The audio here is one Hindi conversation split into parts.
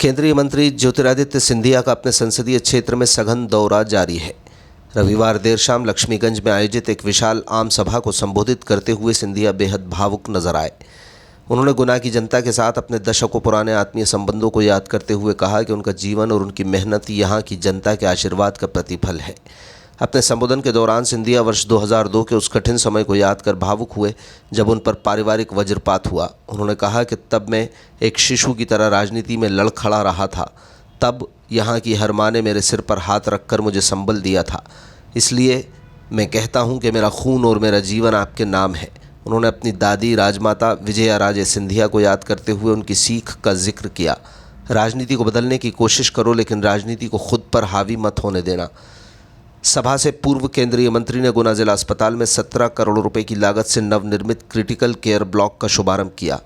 केंद्रीय मंत्री ज्योतिरादित्य सिंधिया का अपने संसदीय क्षेत्र में सघन दौरा जारी है। रविवार देर शाम लक्ष्मीगंज में आयोजित एक विशाल आम सभा को संबोधित करते हुए सिंधिया बेहद भावुक नजर आए। उन्होंने गुना की जनता के साथ अपने दशकों पुराने आत्मीय संबंधों को याद करते हुए कहा कि उनका जीवन और उनकी मेहनत यहाँ की जनता के आशीर्वाद का प्रतिफल है। अपने संबोधन के दौरान सिंधिया वर्ष 2002 के उस कठिन समय को याद कर भावुक हुए जब उन पर पारिवारिक वज्रपात हुआ। उन्होंने कहा कि तब मैं एक शिशु की तरह राजनीति में लड़खड़ा रहा था। तब यहाँ की हर माँ ने मेरे सिर पर हाथ रखकर मुझे संबल दिया था। इसलिए मैं कहता हूँ कि मेरा खून और मेरा जीवन आपके नाम है। उन्होंने अपनी दादी राजमाता विजया राजे सिंधिया को याद करते हुए उनकी सीख का जिक्र किया। राजनीति को बदलने की कोशिश करो, लेकिन राजनीति को खुद पर हावी मत होने देना। सभा से पूर्व केंद्रीय मंत्री ने गुना जिला अस्पताल में 17 करोड़ रुपए की लागत से नवनिर्मित क्रिटिकल केयर ब्लॉक का शुभारंभ किया।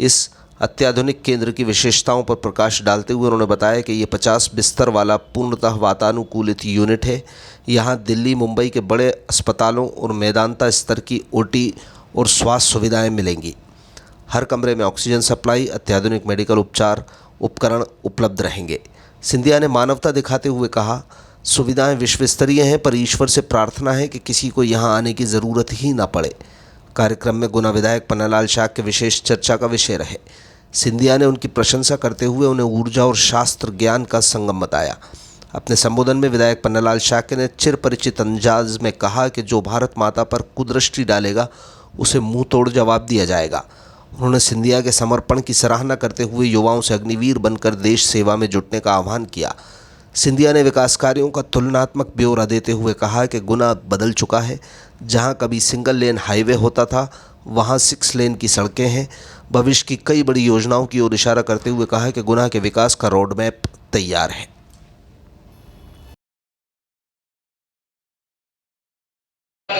इस अत्याधुनिक केंद्र की विशेषताओं पर प्रकाश डालते हुए उन्होंने बताया कि ये 50 बिस्तर वाला पूर्णतः वातानुकूलित यूनिट है। यहाँ दिल्ली मुंबई के बड़े अस्पतालों और मैदानता स्तर की ओटी और स्वास्थ्य सुविधाएं मिलेंगी। हर कमरे में ऑक्सीजन सप्लाई, अत्याधुनिक मेडिकल उपचार उपकरण उपलब्ध रहेंगे। सिंधिया ने मानवता दिखाते हुए कहा, सुविधाएं विश्व स्तरीय हैं, पर ईश्वर से प्रार्थना है कि किसी को यहां आने की ज़रूरत ही ना पड़े। कार्यक्रम में गुना विधायक पन्नालाल शाह के विशेष चर्चा का विषय रहे। सिंधिया ने उनकी प्रशंसा करते हुए उन्हें ऊर्जा और शास्त्र ज्ञान का संगम बताया। अपने संबोधन में विधायक पन्नालाल शाह ने चिर परिचित अंदाज में कहा कि जो भारत माता पर कुदृष्टि डालेगा उसे मुंह तोड़ जवाब दिया जाएगा। उन्होंने सिंधिया के समर्पण की सराहना करते हुए युवाओं से अग्निवीर बनकर देश सेवा में जुटने का आह्वान किया। सिंधिया ने विकास कार्यों का तुलनात्मक ब्यौरा देते हुए कहा कि गुना बदल चुका है। जहां कभी सिंगल लेन हाईवे होता था, वहां 6 लेन की सड़कें हैं। भविष्य की कई बड़ी योजनाओं की ओर इशारा करते हुए कहा कि गुना के विकास का रोड मैप तैयार है।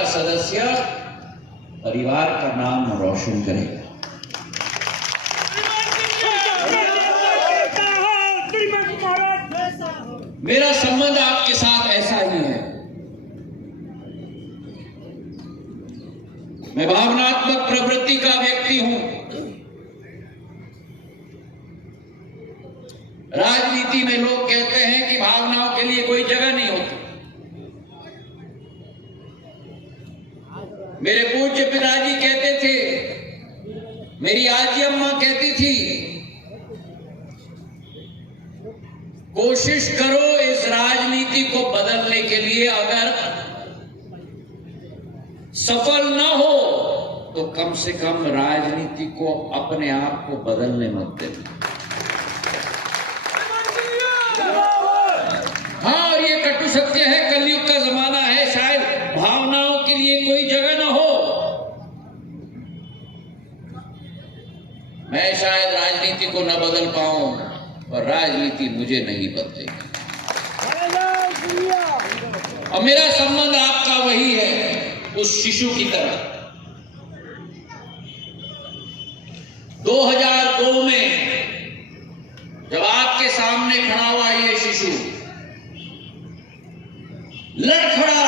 सदस्य परिवार का नाम रोशन करेगा। मेरा संबंध आपके साथ ऐसा ही है। मैं भावनात्मक प्रवृत्ति का व्यक्ति हूं। राजनीति में लोग कहते हैं कि भावनाओं के लिए कोई जगह नहीं होती। मेरे पूज्य पिताजी कहते थे, मेरी आजी अम्मा कहती थी, कोशिश करो इस राजनीति को बदलने के लिए। अगर सफल ना हो तो कम से कम राजनीति को अपने आप को बदलने मत देना। हाँ, और ये कटु सत्य है, कलयुग का जमाना है। शायद भावनाओं के लिए कोई जगह ना हो। मैं शायद राजनीति को न बदल पाऊं, और राजनीति मुझे नहीं बदलेगी। और मेरा संबंध आपका वही है, उस शिशु की तरह। 2002 में जब आपके सामने खड़ा हुआ ये शिशु लड़खड़ा,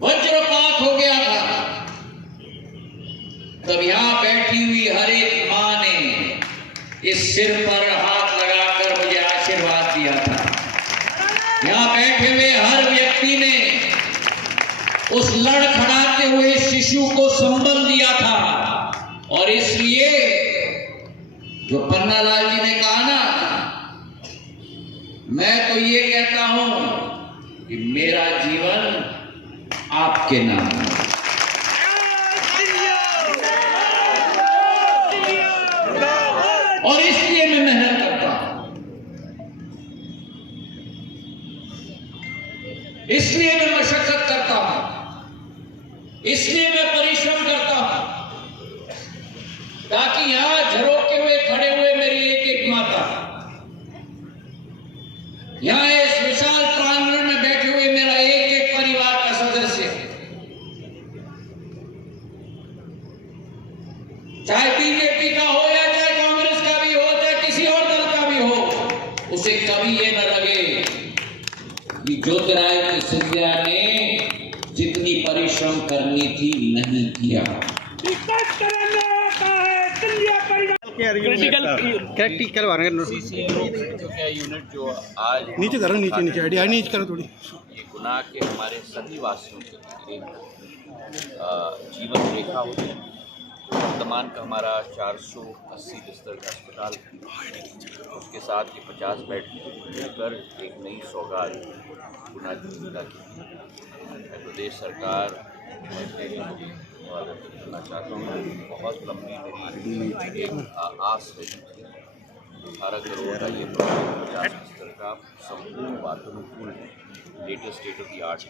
वज्रपात हो गया था, तब यहां बैठी हुई हर एक मां ने इस सिर पर हाथ लगाकर मुझे आशीर्वाद दिया था। यहां बैठे हुए हर व्यक्ति ने उस लड़खड़ाते हुए शिशु को संबल दिया था। और इसलिए जो पन्नालाल जी ने कहा ना, मैं तो ये कहता हूं कि मेरा जीवन आपके नाम है। और इसलिए मैं मेहनत करता हूं, इसलिए मैं मशक्कत करता हूं, इसलिए मैं परिश्रम करता हूं, ताकि यहां झरोके हुए खड़े हुए मेरी एक एक माता, यहां इस विशाल प्रांगण में बैठे हुए मेरा एक एक परिवार का सदस्य, चाहे बीजेपी का हो या चाहे कांग्रेस का भी हो, चाहे किसी और दल का भी हो, उसे कभी ये न लगे कि ज्योतिरादित्य सिंधिया ने जितनी परिश्रम करनी थी नहीं किया। क्रिटिकल यूनिट जो आज नीचे करो, नीचे आइडिया नीचे करो थोड़ी। ये गुनाह के हमारे सभी वासियों की एक जीवन रेखा होती है। वर्तमान का हमारा 480 बिस्तर का अस्पताल, उसके साथ ये 50 बेड मिलकर एक नई सौगात गुनाह की चिंता की। मैं प्रदेश सरकार करना चाहता हूँ। बहुत लंबी मेरी एक आस रही थी। 18 करोड़ का ये प्रोजेक्ट 50 बिस्तर का संपूर्ण वातानुकूल latest state of the art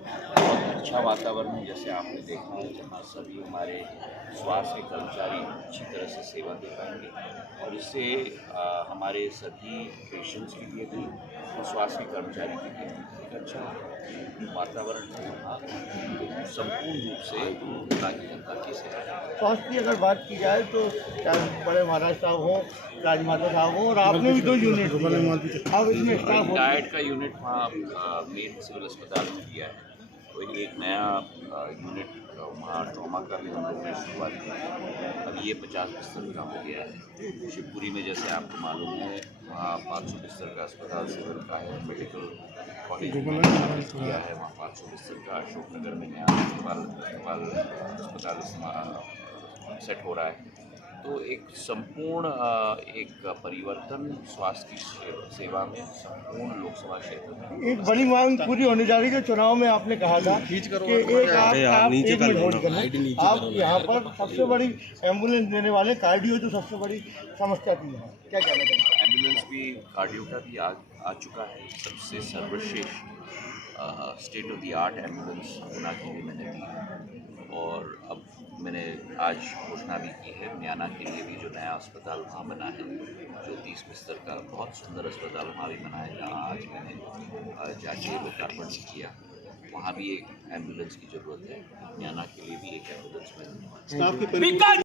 बहुत अच्छा वातावरण है, जैसे आपने देखा है, जहाँ सभी हमारे स्वास्थ्य कर्मचारी अच्छी तरह से सेवा दे पाएंगे और इससे हमारे सभी पेशेंट्स के लिए भी और स्वास्थ्य कर्मचारी के लिए एक अच्छा वातावरण है। वहाँ संपूर्ण रूप से ताकि जनता की सेवा। स्वास्थ्य की अगर बात की जाए तो चाहे बड़े महाराज साहब हो, राजमाता साहब हो, और आपने भी 2 यूनिट अब इसमें स्टाफ हो। डाइट का यूनिट वहाँ मेन सिविल अस्पताल में दिया है। तो एक नया यूनिट वहाँ ट्रॉमा का भी हम लोगों ने शुरुआत की। अब ये 50 बिस्तर का हो गया है। शिवपुरी में जैसे आपको मालूम है वहाँ 500 बिस्तर का अस्पताल सिविल का है। मेडिकल कॉलेज किया है वहाँ 500 बिस्तर का। अशोकनगर में नया अस्पताल सेट हो रहा है। तो एक संपूर्ण एक परिवर्तन स्वास्थ्य की सेवा में संपूर्ण लोकसभा क्षेत्र में। एक बड़ी मांग पूरी होने जा रही है। चुनाव में आपने कहा था कि एक आप एक मिनट होल्ड करना, आप यहाँ पर सबसे बड़ी एम्बुलेंस देने वाले कार्डियो जो सबसे बड़ी समस्या थी, क्या कहना चाहेंगे? एम्बुलेंस भी कार्डियो का भी आ चुका है। सबसे सर्वश्रेष्ठ state of the art ambulance Guna के लिए मैंने दी है और अब मैंने आज घोषणा भी की है म्याना के लिए भी जो नया अस्पताल वहाँ बना है, जो 30 बिस्तर का बहुत सुंदर अस्पताल वहाँ भी बना है, जहाँ आज मैंने जाके लोकार्पण भी किया। वहाँ भी एक एम्बुलेंस की ज़रूरत है। म्याना के लिए भी एक एम्बुलेंस में